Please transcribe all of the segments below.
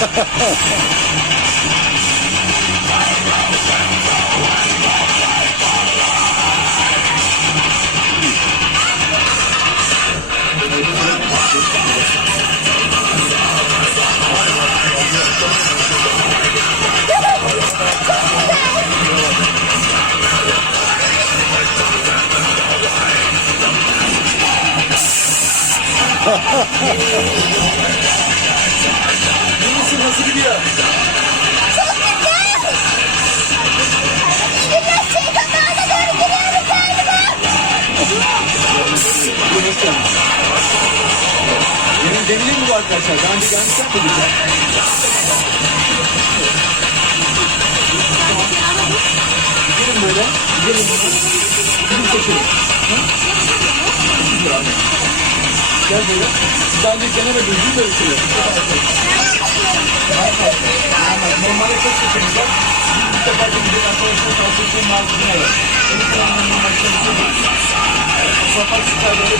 Nasıl nasıl gidiyor? Biraz şeytanlarla doğru gidiyoruz galiba. Benim demirim mi bu arkadaşlar? Daha önce gelmişler mi bize? Gidelim böyle. Gidelim. Gidelim abi. Gel böyle. Daha önce kenara düzgün de bir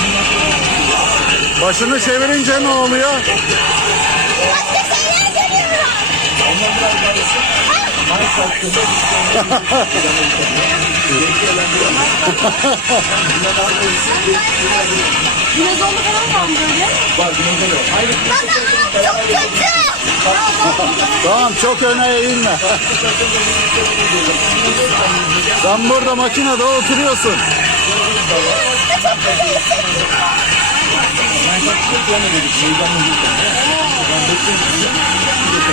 bundan sonra Başını çevirince ne oluyor? Başka şeyler görüyorum. Onlar biraz hakkında Dinozorlu falan var mı böyle? var dinozor Baba çok kötü. Tamam çok öne eğilme. Sen burada makinede oturuyorsun. Çok güzel hissettim.